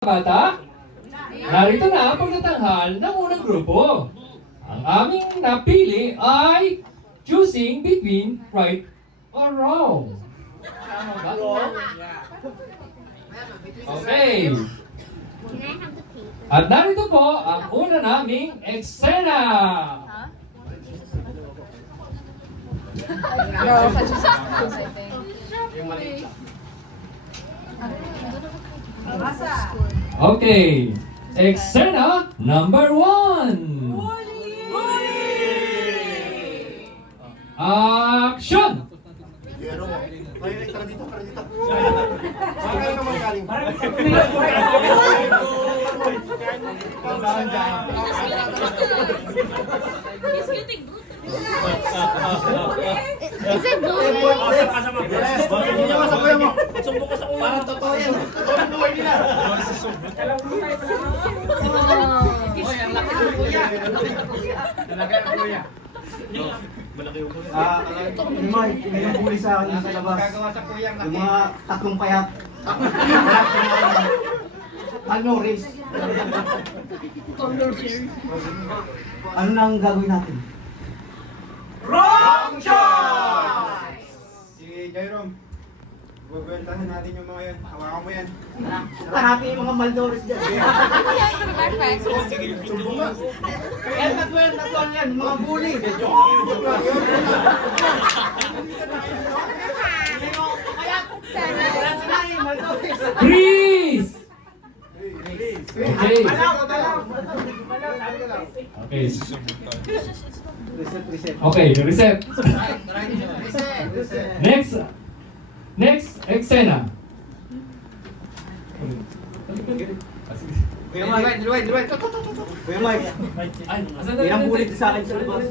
Bata, narito na ang pagtatanghal ng unang grupo. Ang aming napili ay choosing between right or wrong. Tama ba? Okay. At narito po ang una naming eksena. Okay, eksena number 1. Action! Is it blue? Parang totoo yan. Totoo ang buhay nila. Hoy, ang laki ng kuya. Ang laki ng kuya. May nabuli sa akin sa labas. Gagawa sa kuya ang Yung laki. mga tatlong payat. Ano, race? Ano na ang gagawin natin? Wrong choice! Si Jairom, bubentahan natin yung mga yan. Hawakan mo yan. Hanapin yung mga Maldores dyan. Yan, tatluan yan, mga bully. Freeze! Okay. Okay. Reset. Okay, reset. Next eksena. Kuya Mike, Kuya Mike, Ay, asan na? may nabuli sa akin sa labas.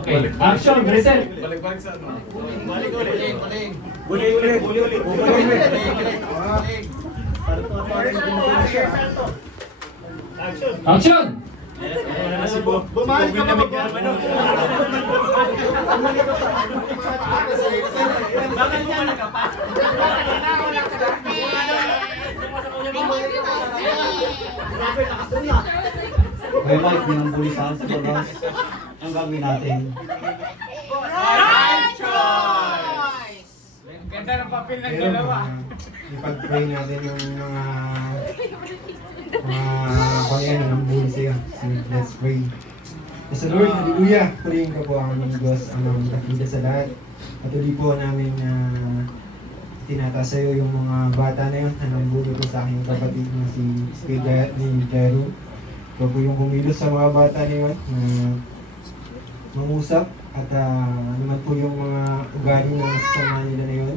Okay, action, reset. Action! Bumalik ka ba? Kuya Mike, may nabuli sa akin sa labas. Ang gagawin natin? Right choice! Ganda ng papel ng dalawa. Ipag-pray natin yung mga kung yan ang buhay sa'yo. So, let's pray. Sa Lord, hallelujah. Purihin ka po ang aming Diyos, ang aming kakita sa lahat. Patuloy po namin tinataas sa'yo yung mga bata na yun. Anong buhay po sa aking kapatid na si Jairo. Ikaw po yung bumilos sa mga bata na yun na mangusap at ano man po yung mga ugali na nasasama nila na yun.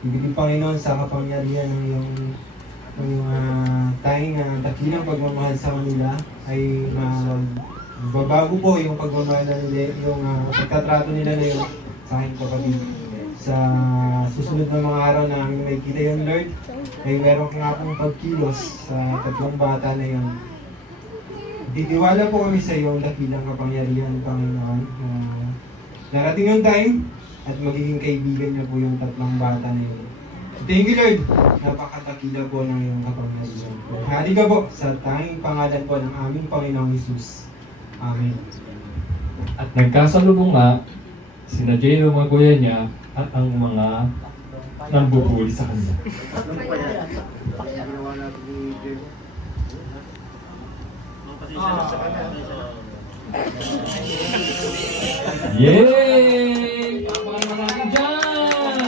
Ibigay Panginoon sa kapangyarihan ng iyong tayong dakilang pagmamahal sa kanila ay babago po yung pagmamahal na nila, yung pagtatrato nila na yun sa aking kapatid. Sa susunod na mga araw na aming makikita yun, Lord, ay meron ka nga pong pagkilos sa tatlong bata na yun. Titiwala po kami sa iyong dakilang kapangyarihan, Panginoon. Narating yung time at magiging kaibigan niyo po yung tatlong bata na yun. Thank you, Lord. Napakatakila po ng iyong kapangyarihan. Hari ka po sa tanging pangalan po ng aming Panginoong Hesus. Amen. At nagkasalubong nga sina Jairo, mga kuya niya at ang mga nambubuli sa kanila. Yay! Papakan mo natin dyan!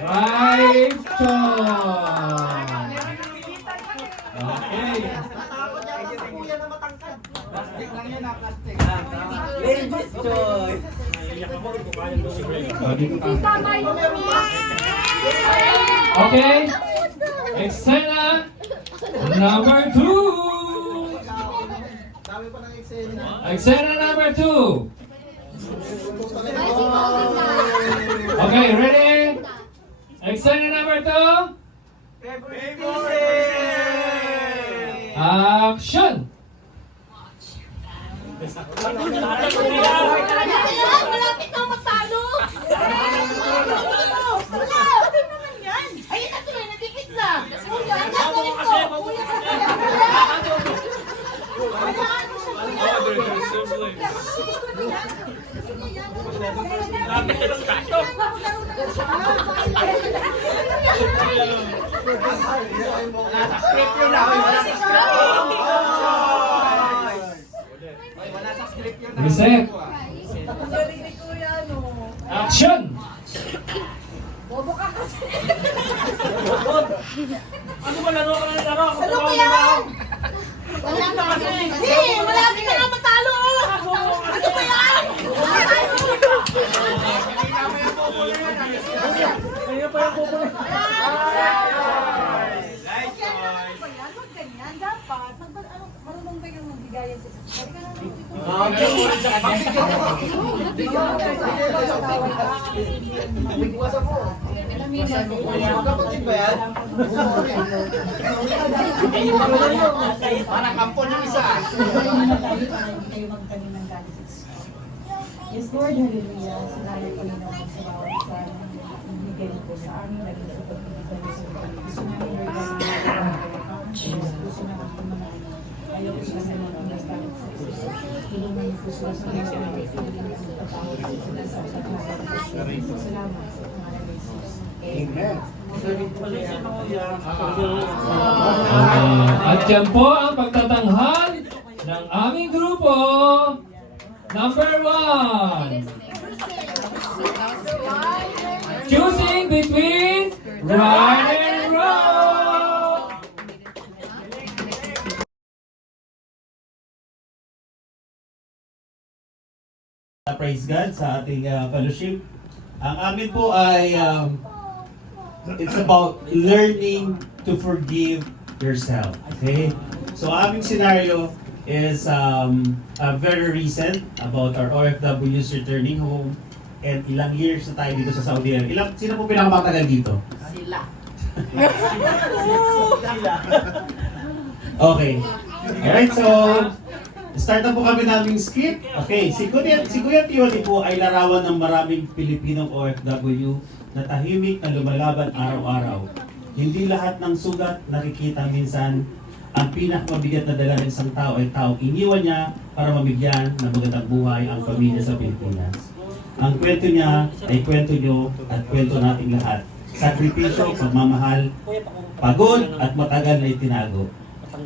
Right choice! Okay. Ladies choice! Okay. Eksena number 2. Eksena number 2. Okay, ready? Eksena number 2. Action! Malapit na matalo! Wala! Ano naman yan? Ay, ito tuloy na din Wala sa script yun na. Wala sa script. Wala sa script yun na. Reset. Action! Bobo ka kasi. Ano ba laro ka na laro? Ano ba yan? Wala ka kasi. Malapit na nga matalo. Ano ba yan? Kaya pa yung pupunin. Ganyan, dapat. Marunong ba yung magbigayan sa Kapatid ba yan? Parang kampon yung isa. Yes, Lord, hallelujah. Salamat po Panginoon sa bawat isa na ibigay mo po sa amin. Laging sa pagbibigay mo sa amin. Gusto namin, Lord, na gusto namin po mga ayaw ko sila sa mga pinagamit sa Jesus. Tulungan niyo po sila sa mga pinagamit sa pagkakawin sa sila sa pagkakawin. Salamat sa pangalan ni Jesus. Amen. At yan po ang pagtatanghal ng aming grupo. Number 1. Choosing between right and wrong. Praise God sa ating fellowship. Ang amin po ay it's about learning to forgive yourself. Okay? So aming scenario is very recent about our OFWs returning home and ilang years na tayo dito sa Saudi Arabia. Sino po pinakamatagal dito? Sila. Okay. Alright, so start na po kami naming skip. Okay, si Kuya Tioli po ay larawan ng maraming Pilipinong OFW na tahimik na lumalaban araw-araw. Hindi lahat ng sugat nakikita minsan. Ang pinakamabigat na dala ng isang tao ay tao iniwan niya para mabigyan ng magandang buhay ang pamilya sa Pilipinas. Ang kwento niya ay kwento niyo at kwento nating lahat. Sakripisyo, pagmamahal, pagod at matagal na itinago.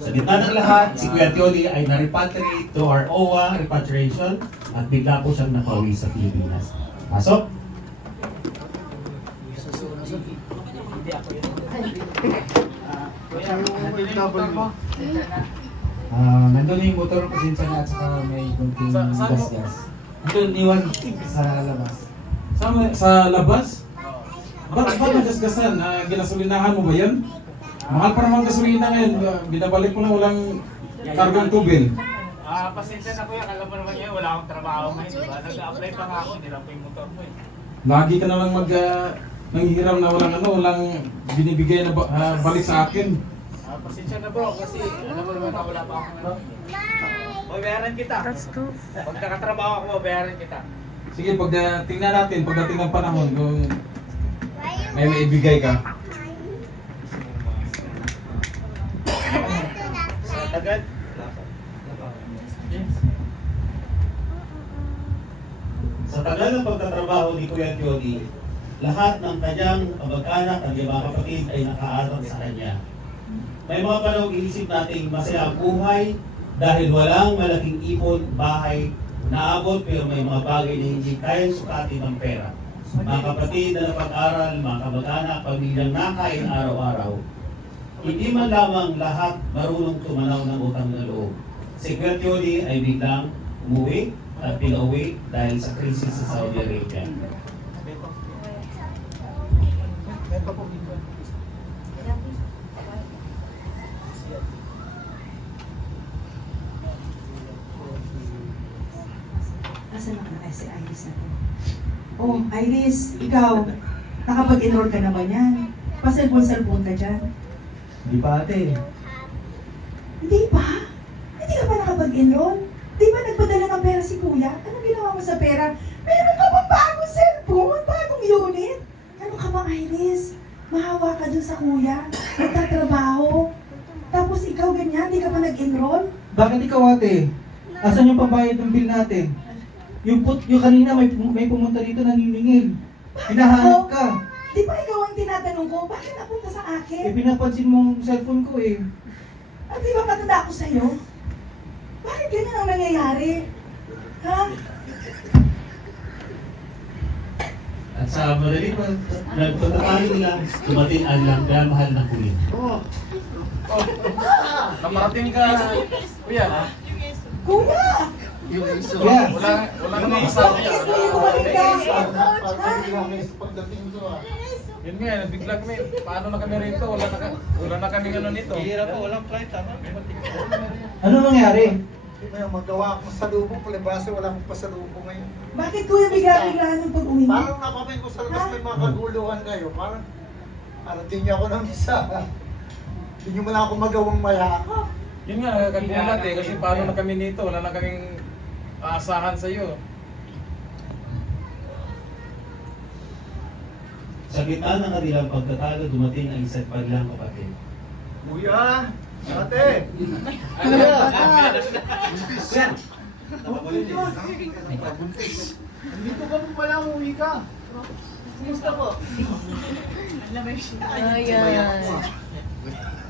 Sa gitna ng lahat, si Kuya Tioli ay na-repatriate to our OWA repatriation at bigla po siyang napauwi sa Pilipinas. Pasok! Nandun yung motor, pasensya na at saka may kunting gas-gas. Nandun iwan sa labas. Sa labas? Ba't nagasgasan? Ginasolinahan mo ba yan? Mahal pa naman gasolina ngayon. Binabalik mo na walang kargang tubil. Pasensya na kuya, alam mo naman yan, wala akong trabaho ngayon, di ba? Nag-apply pa nga ako, hindi lang po yung motor mo eh. Lagi ka na lang nanghihiram na walang binibigay na balik sa akin. Pasensya na bro, kasi alam mo naman na wala pa akong ano. Babayaran kita. Pag nakatrabaho ako, babayaran kita. Sige, tingnan natin, pagdating ng panahon, kung may maibigay ka. Agad? Sa tagal ng pagtatrabaho ni Kuya Tioli, lahat ng kanyang kamag-anak at mga kapatid ay nakaatang sa kanya. May mga panahon iisip nating masaya ang buhay dahil walang malaking ipon, bahay, naabot pero may mga bagay na hindi kayang sukatin ng pera. Mga kapatid na napag-aral, mga kamag-anak, pamilyang nakain araw-araw. Hindi man lamang lahat marunong tumanaw ng utang na loob. Si Kuya Tioli ay biglang umuwi at pinauwi dahil sa krisis sa Saudi Arabia. Asan na kaya si Iris na to? Oh, Iris, ikaw, nakapag-enroll ka na ba niyan? Pa-cellphone ka dyan? Hindi pa ate. Hindi pa? Hindi ka pa nakapag-enroll? Di ba nagpadala ng pera si kuya? Ano ginawa mo sa pera? Meron ka bang bagong cellphone? Bagong unit? Ano ka ba, Iris? Mahawa ka dun sa kuya. Nagtatrabaho. Tapos ikaw ganyan, di ka pa nag-enroll? Bakit ikaw ate? Asan yung pambayad ng bill natin? Yung kanina may pumunta dito naniningil. Hinahanap ka. Di ba ikaw ang tinatanong ko? Bakit napunta sa akin? pinapansin mo ang cellphone ko eh. At di ba matanda ako sa'yo? Bakit ganyan ang nangyayari? Ha? At sa madaling nagpapatayo nila, dumating ang mahal na kuya. Namarating ka, kuya. Kuya! Yeah. Wala nga isa. Sige, bumalik ka! Yun nga, nabigla kami. Paano na kami rito? Wala na kami ano nito. Hirap po, walang flight, tama? Ano nangyari? Hindi mo yung magawa akong salubong, palibasa wala akong pasalubong ngayon. Bakit kuya bigla-biglaan yung pag-uwi mo? Parang nakapin ko sa labas may mga kaguluhan kayo. Parang di niyo ako nang isa. Hindi niyo man ako magawang mayakap. Yun nga, nagkagulat eh. Kasi paano na kami nito? Wala na kaming aasahan sa'yo. Sa gitna ng kanilang pagtatalo, dumating ang isa't paglang kapatid. Kuya! Ate! Buntis! Dito ka po pala, umuwi ka. Kumusta po? Ayan.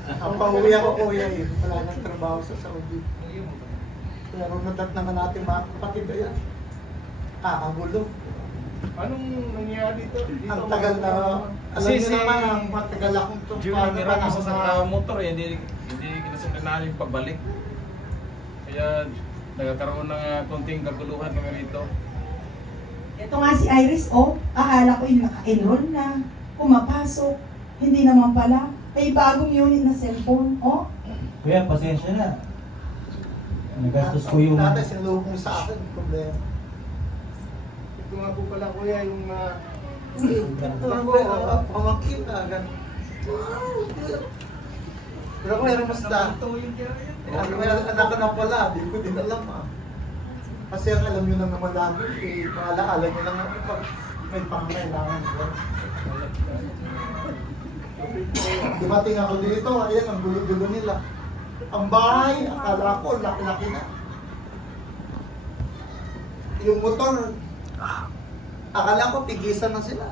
Ang pauwi ako, kuya, eh. Wala nang trabaho sa Saudi. Pero nadat naman natin mga kapatid ayan. Kakagulo. Anong nangyari dito? Ang tagal na, alam niyo naman, ang matagal akong Yung meron ako ako sa motor eh, hindi kinasagdanan yung pagbalik. Kaya nagkakaroon ng konting kaguluhan kami rito. Ito nga si Iris, oh. Akala ko yung naka-enroll na. Pumapasok. Hindi naman pala. May bagong unit na cellphone, oh. Kuya, pasensya na. Nagastos ko yung... Dati sinulong sa akin, problema. Ito nga po pala kuya yung Ito lang ko, pamangkin na, gano'n. Pero ko, yung basta. May anak ka na pala, di ko din alam ah. Kasi ang alam nyo lang naman lagi, eh, maalaala nyo lang naman pag may pangangailangan ko. Dumating ako dito, ayan, ang gulo-gulo nila. Ang bahay, akala ko, laki-laki na. Yung motor, akala ko, tigisan na sila.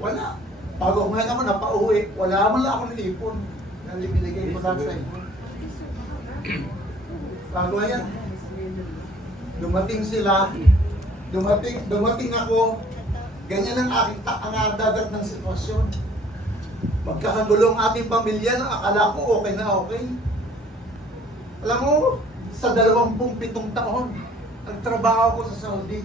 Wala. Bago ngayon ako napauwi, wala man lang akong ipon. Nalibinigay ko lang sa ipon. Bago yan, dumating sila, dumating ako, ganyan ang aking ang dagat ng sitwasyon. Magkakagulo ang ating pamilya na akala ko okay na okay. Alam mo, sa 27 taon, nagtrabaho ko sa Saudi.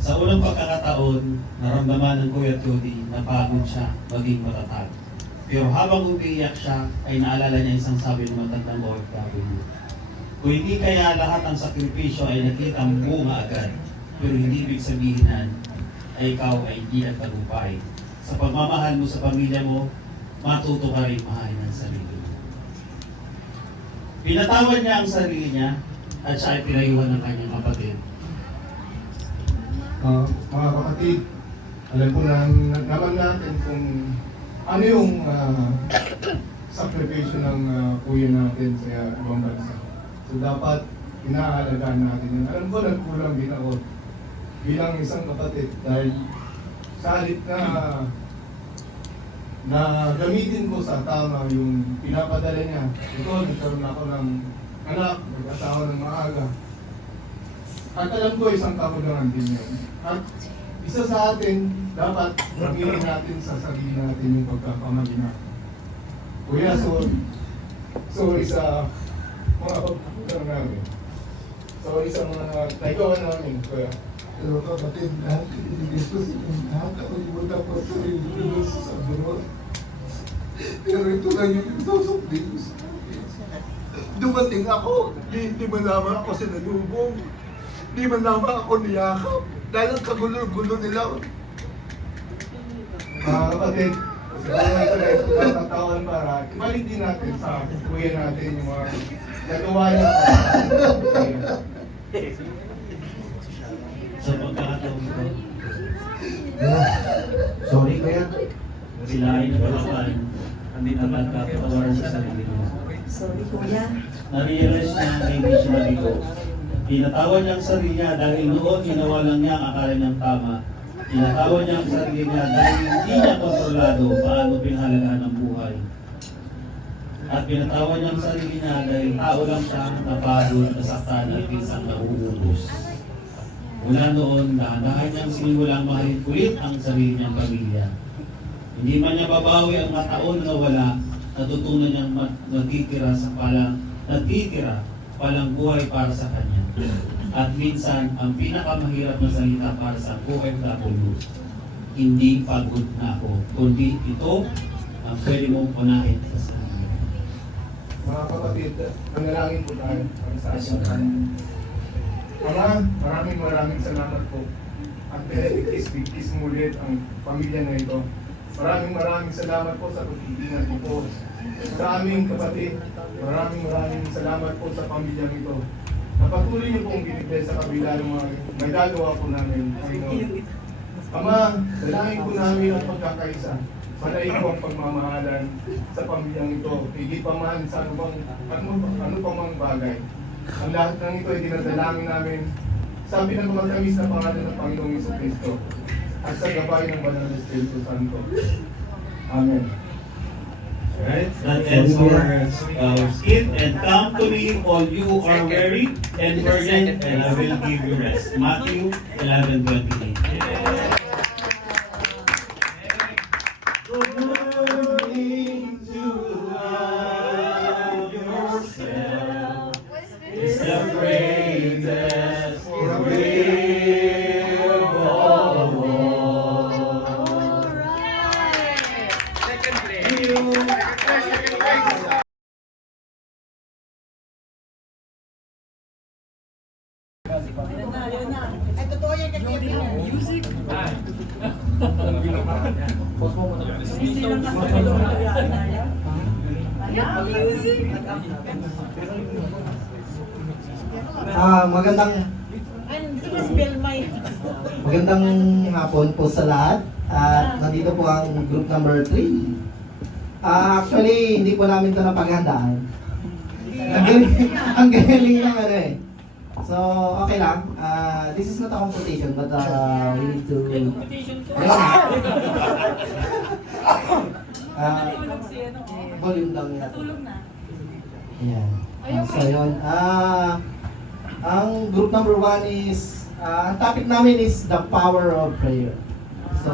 Sa unang pagkakataon, naramdaman ng Kuya Jody na pagod siya maging matatag. Pero habang umiiyak siya, ay naalala niya isang sabi ng matandang OFW. Kung hindi kaya lahat ng sakripisyo ay nakita ang bunga agad, pero hindi ibig sabihin ay ikaw ay hindi nagtagumpay. Sa pagmamahal mo sa pamilya mo, matuto ka rin mahalin ang sarili mo. Pinatawad niya ang sarili niya at siya ay pinayuhan ng kanyang kapatid. mga kapatid, alam po naman natin kung ano yung sakripisyo ng kuya natin sa ibang bansa. So dapat inaalagaan natin yun. Alam ko nagkulang din ako bilang isang kapatid dahil sa halip na gamitin ko sa tama yung pinapadala niya. Ito, nagkaroon ako ng anak, nag-asawa ng maaga. At alam ko isang kakulangan din yun. At isa sa atin, dapat ramilin natin sa sarili natin yung pagkakamali natin. Kuya, sorry sa mga pagkakulang namin. Sorry sa mga nagawa namin, kuya. Pero kapatid, lahat gusto lahat ako limutan ko sa sarili sa abroad. Pero ito lang yung susukli ko sa akin. Dumating ako, hindi man lamang ako sinalubong. Hindi man lamang ako niyakap. Dahil ang kagulo-gulo nila. Mga kapatid, siguro ito na tatawan para ibalitin natin sa kuya natin yung mga nagawa niya. Sa pagkakataon ko, Sorry, kuya. sila ay nagpapaan, hindi naman kapatawaran sa sarili mo. Sorry, kuya. Na-realize niya na hindi siya maligo, Pinatawad niya ang sarili niya dahil noon ginawa lang niya ang akala niyang tama. Pinatawad niya ang sarili niya dahil hindi niya kontrolado paano pinahalagaan ang buhay. At pinatawad niya ang sarili niya dahil tao lang siya, napagod, nasaktan at pinsang nauubos. Mula noon, dahan-dahan niyang sinimulang mahalin ulit ang sarili niyang pamilya. Hindi man niya babawi ang mga taon na wala, natutunan niyang natitira palang buhay para sa kanya. At minsan, ang pinakamahirap na salita para sa OFW, hindi pagod na ako, kundi ito ang pwede mong punahin sa sarili. Mga kapatid, manalangin po tayo para sa ating kanin. Ama, maraming salamat po. At bigkis mo ulit ang pamilya na ito. Maraming salamat po sa pagtitingan niyo po sa aming kapatid. Maraming salamat po sa pamilyang ito. Napatuloy niyo pong binigay sa kabila ng mga nagagawa po namin. Ama, dalangin po namin ang pagkakaisa. Malayo po ang pagmamahalan sa pamilyang ito. Higit pa man sa ano pa mang bagay. Ang lahat ng ito ay dinadalangin namin sa pinakamatamis na pangalan ng Panginoong Jesucristo at sa gabay ng Banal na Espiritu Santo. Amen. Alright, that ends our skit. And come to me, all you are weary and burdened, and I will give you rest. Matthew 11:28. Learning to love yourself is the greatest gift of all. Ay, totoo yan kay Kevin. Music. Magandang hapon po sa lahat. At nandito po ang group number 3. Actually, hindi po namin ito napaghandaan. Ang galing ng ano eh. So, okay lang. This is not a competition, but we need to... Volume down natin. Tulong na. Ayan. So, yun. Ang group number 1 is... ang topic namin is the power of prayer. So,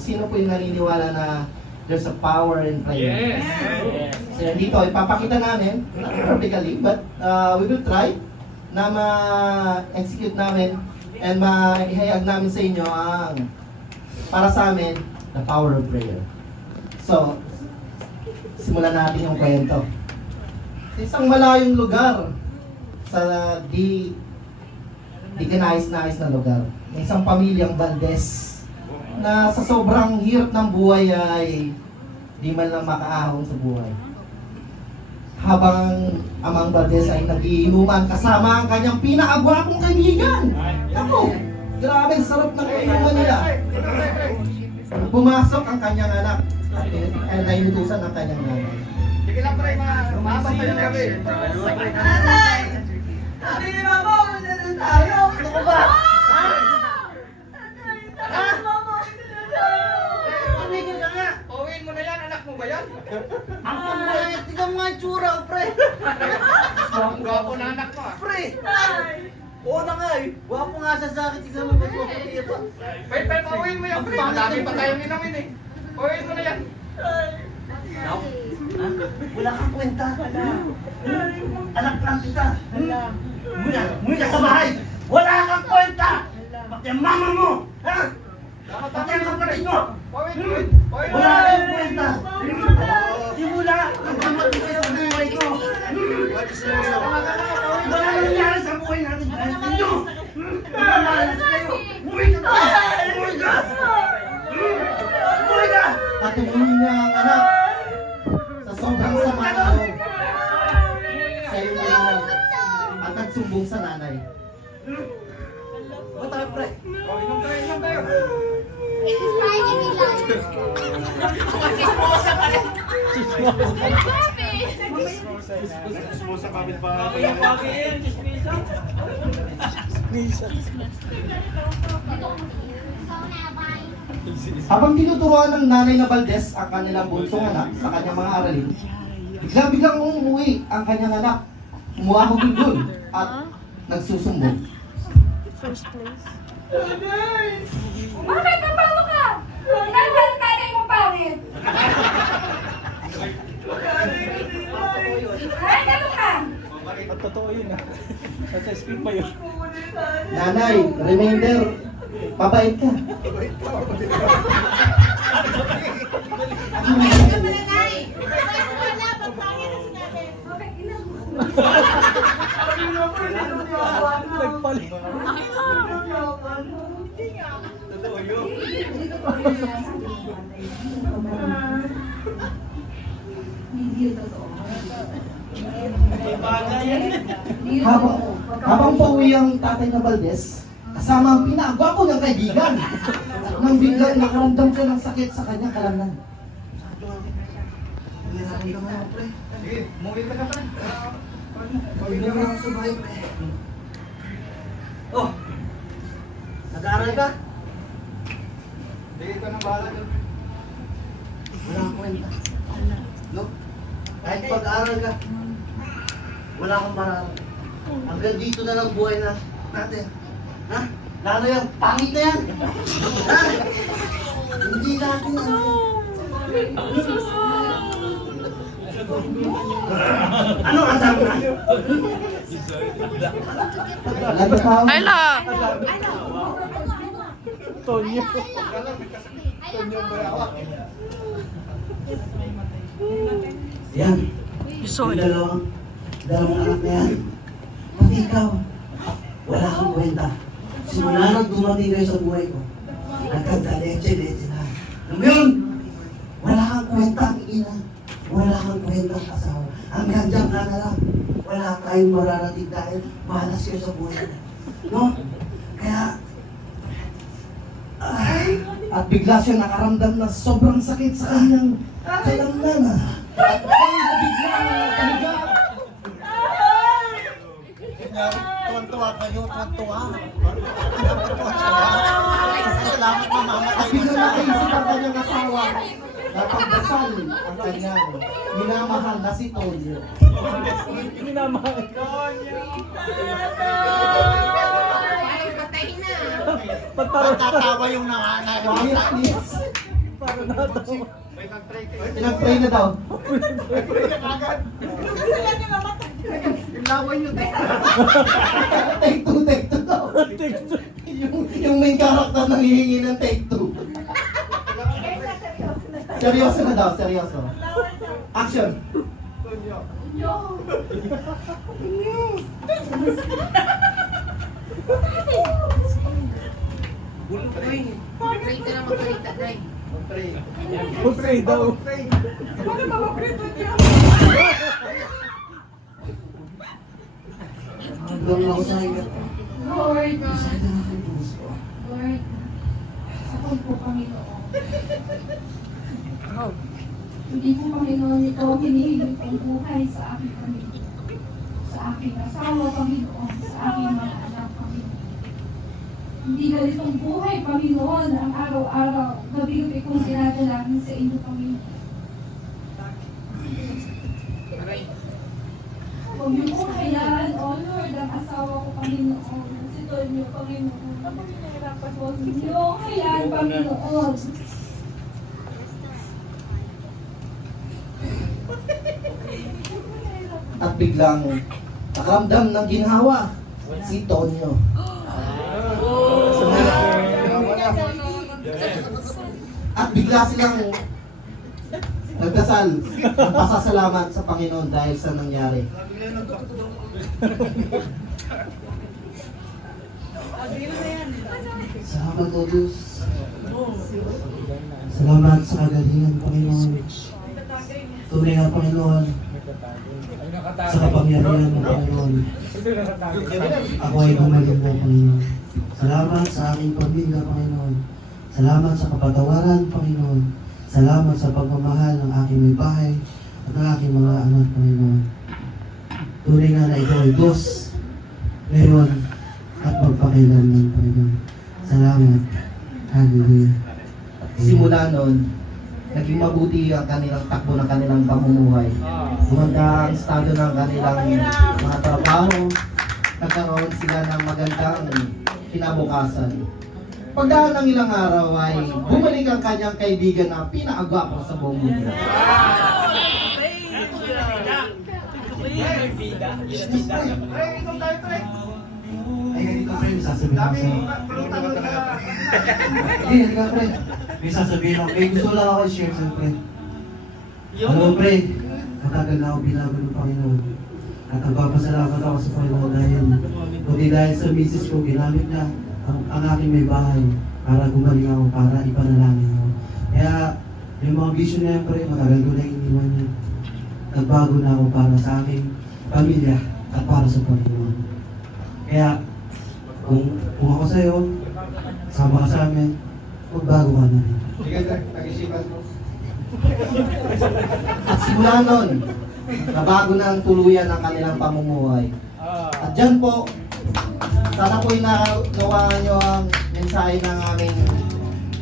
sino po yung naniniwala na there's a power in prayer? Yes! So, dito, ipapakita namin, not perfectly, but we will try na ma-execute namin and maihayag namin sa inyo ang para sa amin, the power of prayer. So, simulan natin yung kwento. Sa isang malayong lugar, sa di kanais-nais na lugar, may isang pamilyang Valdez na sa sobrang hirap ng buhay ay di man lang makaahon sa buhay. Habang Amang Valdez ay nagiinuman kasama ang kanyang pinakagwapong kaibigan. Ako, grabe, sarap ng kainuman nila. Pumasok ang kanyang anak at nainutusan ang kanyang nanay. Sige lang, pre, maabang pa yung gabi. Nanay! Sabi ni Mama, ulit na tayo! Ano ko ba? Nanay, sabi ni Mama, ulit na tayo! Tumigil ka nga. Uwiin mo na yan, anak mo ba yan? Ang pamay, tignan mo nga yung tsura ko, pre! Ang gwapo na anak mo, ah. Pre! Oo na nga eh! Wapo nga siya sa akin, tignan mo mas maputi pa! Pe, pauwiin mo yan, pre. Madami pa tayong inumin eh. Uwiin mo na yan. Wala kang kwenta! Anak lang kita! Muli ka sa bahay! Wala kang kwenta! Pati ang mama mo! Ha? Pati ang kapatid mo! Uwiin. Wala kang kwenta! Simula ang kamatibay sa buhay ko! Wala nangyari sa buhay natin dahil sa inyo! Mamalas kayo! Umuwi ka na! Umuwi ka! Umuwi ka! Patuloy niya ang anak sa sobrang sama ng loob. Siya yung mainag at nagsumbong sa nanay. Ba't tayo, pre? Inom tayo. Mo sa kapit pa. Habang tinuturuan ng nanay na Valdez ang kanilang bunsong anak sa kanyang mga aralin, biglang umuwi ang kanyang anak. Umahog doon at nagsusumbong. Bakit? Napalo ka? Nagpal tatay mo pangit. Ay, ano ka? Nanay, reminder, mabait ka. Habang pauwi ang tatay na Valdez, kasama ang pinagwapo niyang kaibigan, nang biglang nakaramdam ka ng sakit sa kanyang kalamnan. Sige, umuwi ka na pa. Pagod na ako sa bahay, pre. Oh, nag-aaral ka? Sige ka na bahala doon. Wala kang kwenta. No? Kahit pag-aaral ka, wala kang mararating. Hanggang dito na lang buhay na natin. Ha? Lalo yung pangit na yan. Ha? Hindi natin ano. Ano ang sabi na? Hello! Yan. Yung dalawang anak na yan. Pati ikaw, wala kang kwenta. Simula nang dumating kayo sa buhay ko, nagkagaleche-leche na. Alam mo yun? Wala kang kwenta ang ina. Wala kang kwenta ang asawa. Hanggang dyan ka na lang. Wala tayong mararating dahil malas kayo sa buhay. No? Kaya, At bigla siya nakaramdam na sobrang sakit sa kanyang kalamnan. At bigla nakahiga. Tuwan-tuwa kayo, tuwan-tuwa. Salamat na mama. At bigla nakaisip ang kanyang asawa na pagdasal ang kanyang minamahal na si Tonyo. Pagkatawa yung nanganay. Quiet please. May nag-pray kayo. Pinag-pray na daw. Nag-pray ka agad. Yung laway nyo, te. Take two daw. Yung main character nang hihingi ng take two. Seryoso na daw, seryoso. Action. Pray ka na magsalita, Dray. Pray daw. Hanggang ako sa iyo. Lord, Sa aking puso. Lord, ako po Panginoon. Hindi po Panginoon ito hinihiling ang buhay sa aking Panginoon. Sa aking asawa, Panginoon. Sa aking mga anak, Panginoon. Hindi ganitong buhay, Panginoon, ang araw-araw. Gabi-gabi kong dinadalangin sa inyo, Panginoon. Huwag niyo po hayaan, O Lord, ang asawa ko, Panginoon. Si Tonyo, Panginoon. Huwag niyo hayaan, Panginoon. At biglang nakaramdam ng ginhawa si Tonyo. At bigla silang nagdasal ng pasasalamat sa Panginoon dahil sa nangyari. Salamat o Diyos. Salamat sa kagalingan, Panginoon. Tunay nga, Panginoon, sa kapangyarihan ng Panginoon. Ako ay gumaling mo, Panginoon. Salamat sa aking pamilya, Panginoon. Salamat sa kapatawaran, Panginoon. Salamat sa pagmamahal ng aking may bahay at ng aking mga anak, Panginoon. Tunay nga na ito ay Diyos. Ngayon at magpakailanman, Panginoon. Salamat. Hallelujah. Simula nun, naging mabuti ang kanilang takbo ng kanilang pamumuhay. Gumanda ang estado ng kanilang mga trabaho. Nagkaroon sila ng magandang kinabukasan. Pagdaan ng ilang araw ay bumalik ang kanyang kaibigan na pinakagwapo sa buong mundo. Ay, ganito pre, may sasabihin ako sa'yo. Hindi, halika pre. May sasabihin ako. May gusto lang ako i-share sa'yo pre. Alam mo pre, matagal na ako binago ng Panginoon. At nagpapasalamat ako sa Panginoon dahil kundi dahil sa misis ko, ginamit niya ang aking may bahay para gumaling ako, para ipanalangin ako. Kaya yung mga vision na yan pre, matagal ko na iniwan niya. Nagbago na ako para sa aking pamilya at para sa Panginoon. Kaya kung ako sa'yo, sama ka sa amin, magbago ka na rin. Sige, nag-isipan mo. At simula nun, nabago na ang tuluyan ng kanilang pamumuhay. At dyan po, sana po'y nakuha nyo ang mensahe ng aming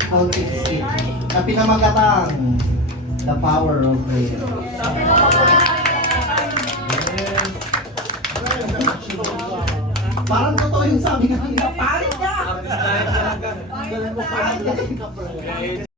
counting skit na pinamagatang The Power of Prayer. Parang totoo yung sabi kanina, pangit ka! Pangit ka!